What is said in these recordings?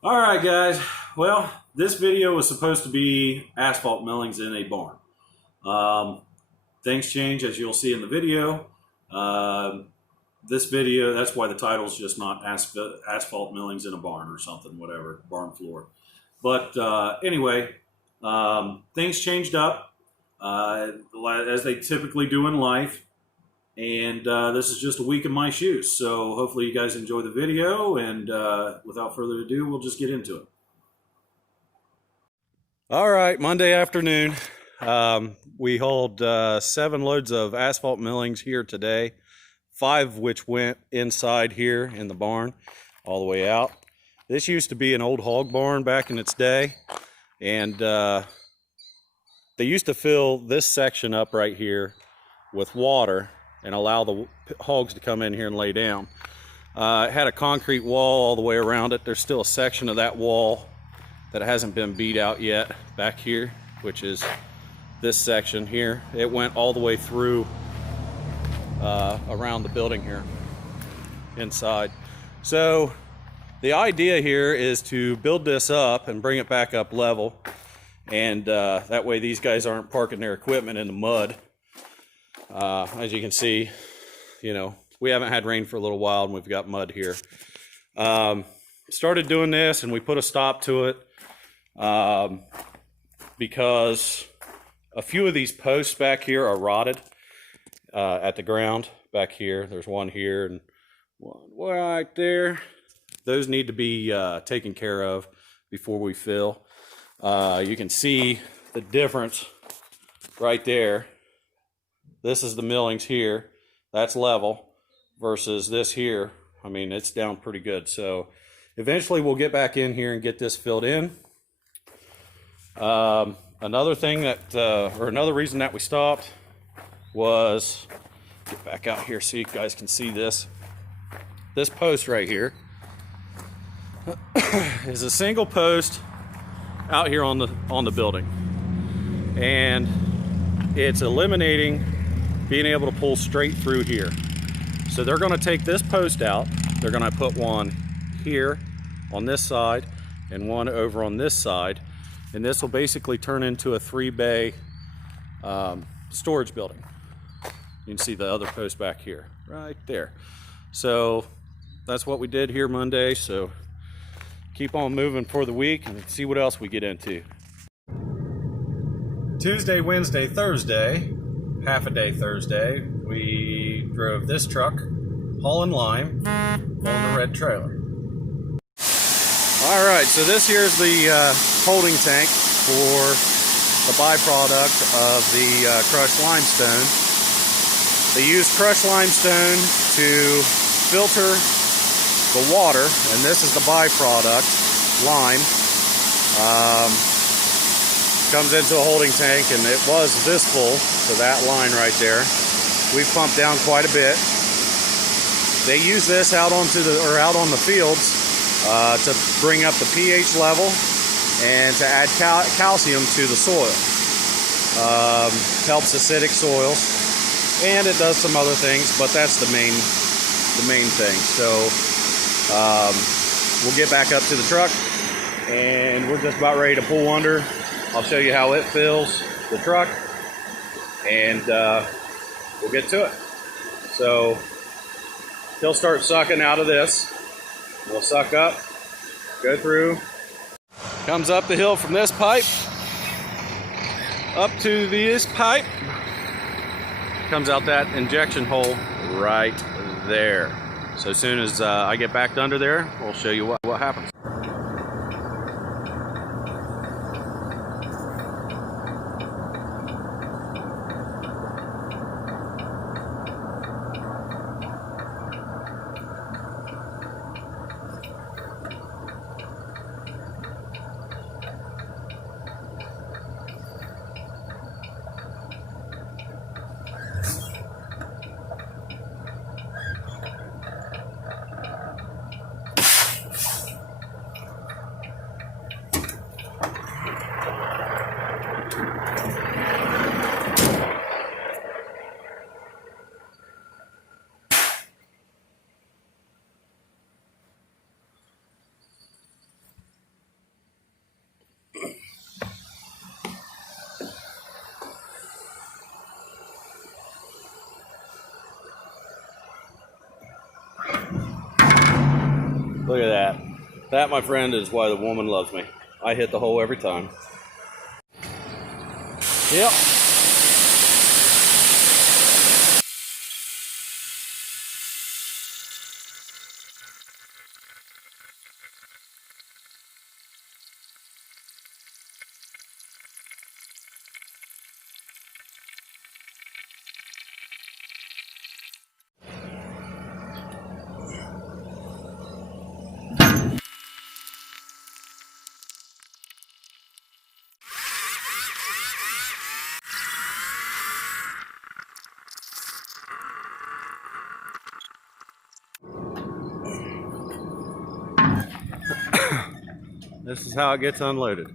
All right, guys. Well, this video was supposed to be asphalt millings in a barn. Um, Things change, as you'll see in the video. This video, that's why the title's just not asphalt millings in a barn or something, whatever, barn floor. But anyway, things changed up as they typically do in life. And this is just a week in my shoes. So hopefully you guys enjoy the video. And without further ado, we'll just get into it. All right, Monday afternoon. We hauled 7 loads of asphalt millings here today, 5 of which went inside here in the barn all the way out. This used to be an old hog barn back in its day, and they used to fill this section up right here with water and allow the hogs to come in here and lay down. It had a concrete wall all the way around it. There's still a section of that wall that hasn't been beat out yet back here, which is this section here. It went all the way through around the building here inside. So the idea here is to build this up and bring it back up level, and that way these guys aren't parking their equipment in the mud. As you can see, you know, we haven't had rain for a little while and we've got mud here. Started doing this and we put a stop to it because a few of these posts back here are rotted at the ground back here. There's one here and one right there. Those need to be taken care of before we fill. You can see the difference right there. This is the millings here. That's level versus this here. I mean, it's down pretty good. So eventually we'll get back in here and get this filled in. Another thing that, or another reason that we stopped was, get back out here so you guys can see this. This post right here is a single post out here on the building, and it's eliminating being able to pull straight through here. So they're going to take this post out. They're going to put one here on this side and one over on this side, and this will basically turn into a 3-bay storage building. You can see the other post back here, right there. So that's what we did here Monday. So keep on moving for the week and see what else we get into. Tuesday, Wednesday, Thursday, half a day Thursday, we drove this truck hauling lime on the red trailer. All right, so this here's the holding tank for the byproduct of the crushed limestone. They use crushed limestone to filter the water, and this is the byproduct, lime. Comes into a holding tank, and it was this full, so that line right there. We've pumped down quite a bit. They use this out on the fields to bring up the pH level and to add calcium to the soil. Helps acidic soils, and it does some other things, but that's the main thing. So we'll get back up to the truck, and we're just about ready to pull under. I'll show you how it fills the truck, and we'll get to it. So he'll start sucking out of this. We'll suck up, go through. Comes up the hill from this pipe, up to this pipe. Comes out that injection hole right there. So as soon as I get back under there, we'll show you what happens. That, my friend, is why the woman loves me. I hit the hole every time. Yep. This is how it gets unloaded.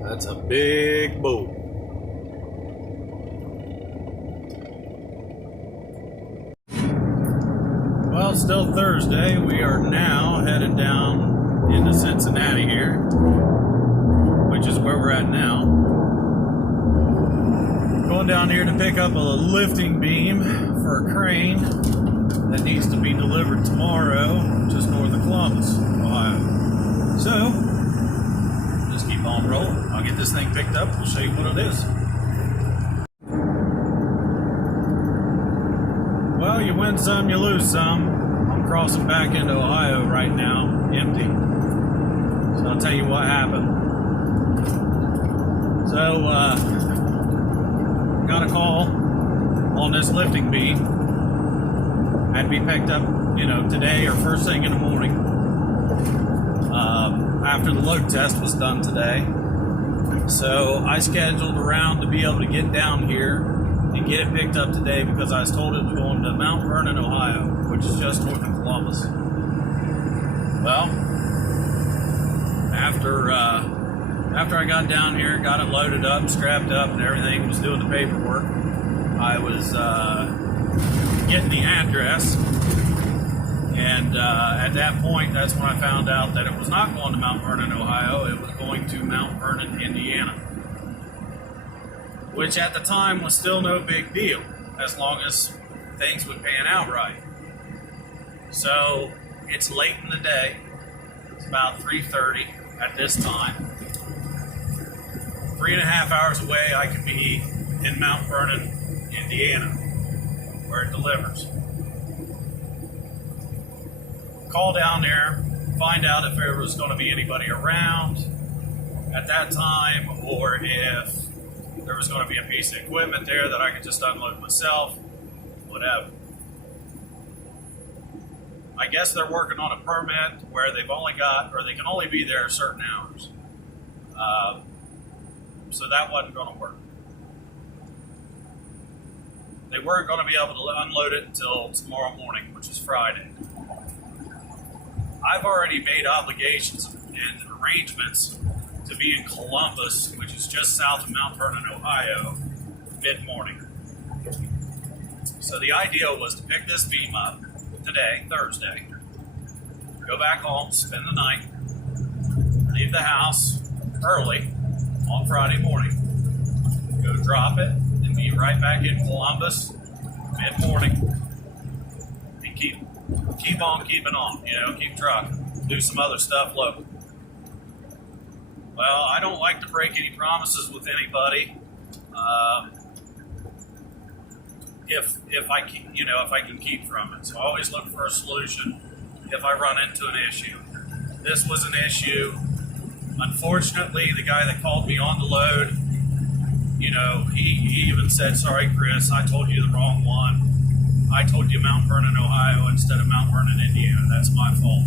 That's a big boat. Well, it's still Thursday. We are now headed down into Cincinnati here, which is where we're at now. Going down here to pick up a lifting beam for a crane that needs to be delivered tomorrow, just north of Columbus, Ohio. So, just keep on rolling. I'll get this thing picked up. We'll show you what it is. Well, you win some, you lose some. I'm crossing back into Ohio right now, empty. So I'll tell you what happened. So, got a call on this lifting beam. Had to be picked up, today or first thing in the morning. After the load test was done today. So I scheduled around to be able to get down here and get it picked up today because I was told it was going to Mount Vernon, Ohio, which is just north of Columbus. Well, after I got down here, got it loaded up, strapped up, and everything, was doing the paperwork, I was getting the address. And at that point, that's when I found out that it was not going to Mount Vernon, Ohio. It was going to Mount Vernon, Indiana. Which at the time was still no big deal, as long as things would pan out right. So it's late in the day. It's about 3:30 at this time. 3.5 hours away, I could be in Mount Vernon, Indiana, where it delivers. Call down there, find out if there was going to be anybody around at that time, or if there was going to be a piece of equipment there that I could just unload myself, whatever. I guess they're working on a permit where they can only be there certain hours. So that wasn't going to work. They weren't going to be able to unload it until tomorrow morning, which is Friday. I've already made obligations and arrangements to be in Columbus, which is just south of Mount Vernon, Ohio, mid-morning. So the idea was to pick this beam up today, Thursday, go back home, spend the night, leave the house early on Friday morning, go drop it, and be right back in Columbus mid-morning, and keep on keeping on, keep trucking, do some other stuff local. Well, I don't like to break any promises with anybody. If I can keep from it, so I always look for a solution if I run into an issue. This was an issue. Unfortunately, the guy that called me on the load, he even said, "Sorry, Chris, I told you the wrong one. I told you Mount Vernon, Ohio instead of Mount Vernon, Indiana. That's my fault."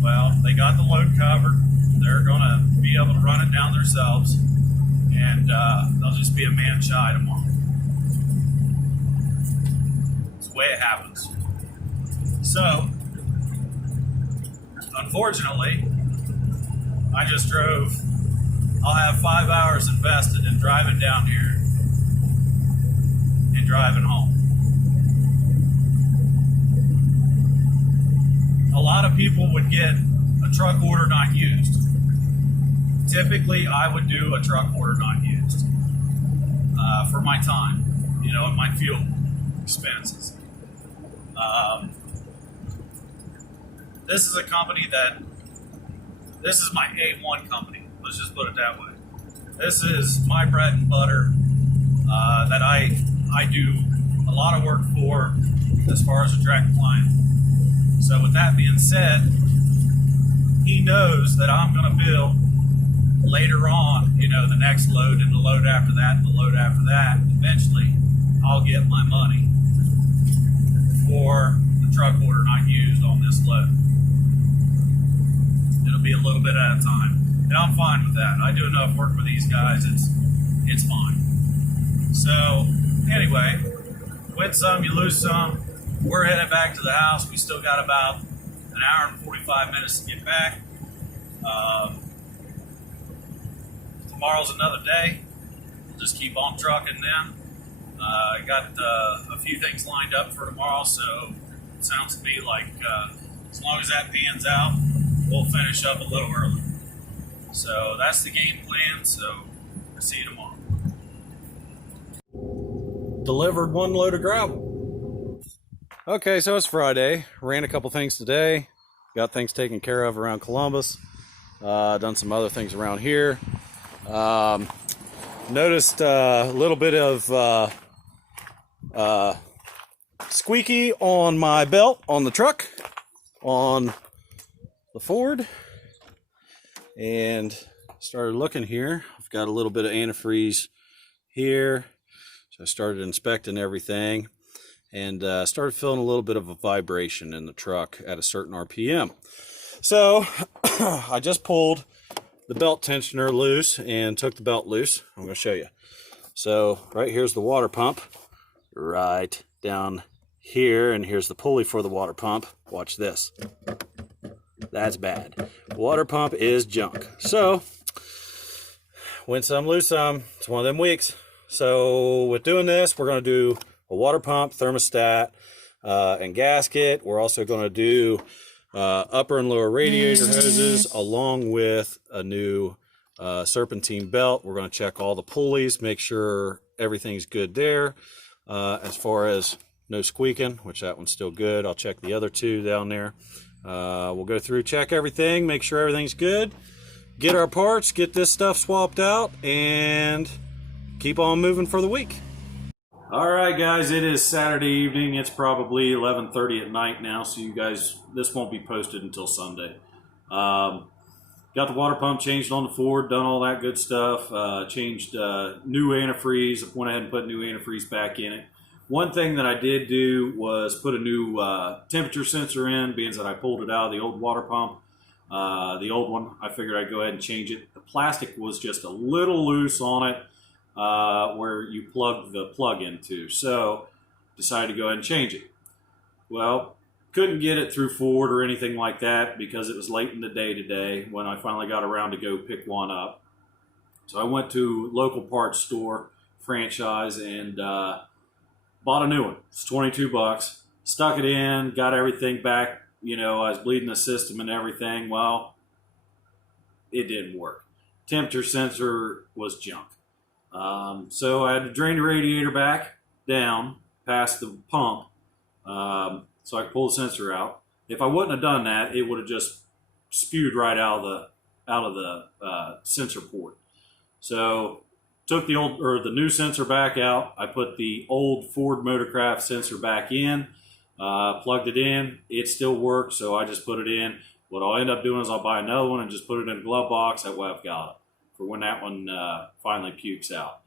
Well, they got the load covered. They're going to be able to run it down themselves, and they'll just be a man shy tomorrow. It's the way it happens. So, unfortunately, I just drove. I'll have 5 hours invested in driving down here and driving home. A lot of people would get a truck order not used. Typically, I would do a truck order not used for my time, and my fuel expenses. This is a company this is my A1 company. Let's just put it that way. This is my bread and butter that I do a lot of work for as far as a direct client. So with that being said, he knows that I'm going to bill later on, the next load and the load after that and the load after that. Eventually, I'll get my money for the truck order not used on this load. It'll be a little bit at a time. And I'm fine with that. I do enough work for these guys. It's fine. So anyway, win some, you lose some. We're headed back to the house. We still got about an hour and 45 minutes to get back. Tomorrow's another day. We'll just keep on trucking then. I got a few things lined up for tomorrow, so it sounds to me like as long as that pans out, we'll finish up a little early. So that's the game plan, so we'll see you tomorrow. Delivered one load of gravel. Okay, so it's Friday. Ran a couple things today. Got things taken care of around Columbus. Done some other things around here. Noticed a little bit of squeaky on my belt on the truck, on the Ford. And started looking here. I've got a little bit of antifreeze here. So I started inspecting everything and started feeling a little bit of a vibration in the truck at a certain RPM. So I just pulled the belt tensioner loose and took the belt loose. I'm going to show you. So right here's the water pump right down here, and here's the pulley for the water pump. Watch this. That's bad. Water pump is junk. So, win some, lose some. It's one of them weeks. So, with doing this, we're going to do a water pump, thermostat, and gasket. We're also going to do upper and lower radiator hoses, along with a new serpentine belt. We're going to check all the pulleys, make sure everything's good there. As far as no squeaking, which that one's still good. I'll check the other two down there. We'll go through, check everything, make sure everything's good, get our parts, get this stuff swapped out, and keep on moving for the week. All right, guys, it is Saturday evening. It's probably 11:30 at night now, so you guys, this won't be posted until Sunday. Got the water pump changed on the Ford, done all that good stuff, changed new antifreeze, went ahead and put new antifreeze back in it. One thing that I did do was put a new temperature sensor in, being that I pulled it out of the old water pump. The old one, I figured I'd go ahead and change it. The plastic was just a little loose on it where you plug the plug into. So decided to go ahead and change it. Well, couldn't get it through Ford or anything like that because it was late in the day today when I finally got around to go pick one up. So I went to local parts store, franchise, and bought a new one. It's $22. Stuck it in, got everything back You know, I was bleeding the system and everything. Well, it didn't work. Temperature sensor was junk. So I had to drain the radiator back down past the pump, so I could pull the sensor out. If I wouldn't have done that, it would have just spewed right out of the sensor port. So took the new sensor back out. I put the old Ford Motorcraft sensor back in, plugged it in. It still works, so I just put it in. What I'll end up doing is I'll buy another one and just put it in a glove box. That way I've got it for when that one finally pukes out.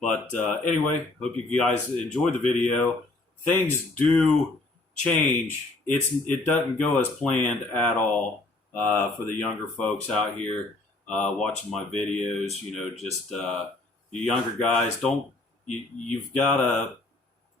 But anyway, hope you guys enjoyed the video. Things do change. It doesn't go as planned at all for the younger folks out here watching my videos. You know, just you younger guys, you've got to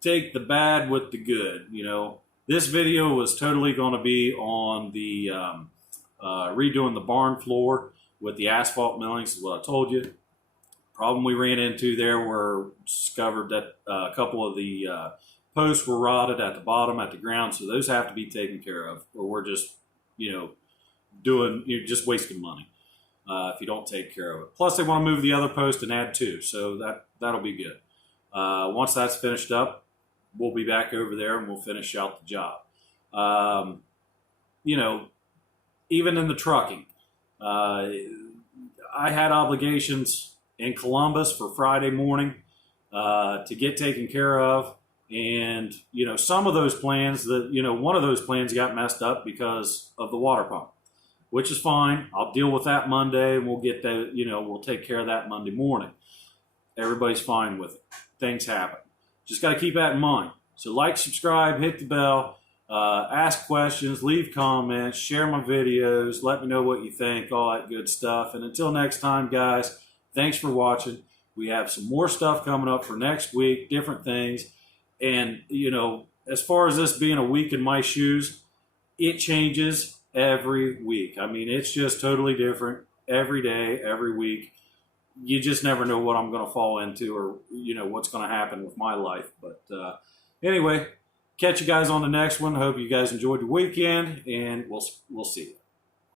take the bad with the good. You know, this video was totally going to be on the redoing the barn floor with the asphalt millings, is what I told you. Problem we ran into there were discovered that a couple of the posts were rotted at the bottom, at the ground, so those have to be taken care of, or we're just, you know, you're just wasting money if you don't take care of it. Plus, they want to move the other post and add two, so that'll be good. Once that's finished up, we'll be back over there and we'll finish out the job. You know, even in the trucking, I had obligations in Columbus for Friday morning to get taken care of. And, you know, some of those plans one of those plans got messed up because of the water pump, which is fine. I'll deal with that Monday and we'll get that, we'll take care of that Monday morning. Everybody's fine with it. Things happen. Just got to keep that in mind. So like, subscribe, hit the bell, ask questions, leave comments, share my videos, let me know what you think, all that good stuff. And until next time, guys, thanks for watching. We have some more stuff coming up for next week, different things. And, as far as this being a week in my shoes, it changes every week. I mean, it's just totally different every day, every week. You just never know what I'm going to fall into or, what's going to happen with my life. But anyway, catch you guys on the next one. Hope you guys enjoyed your weekend, and we'll see you.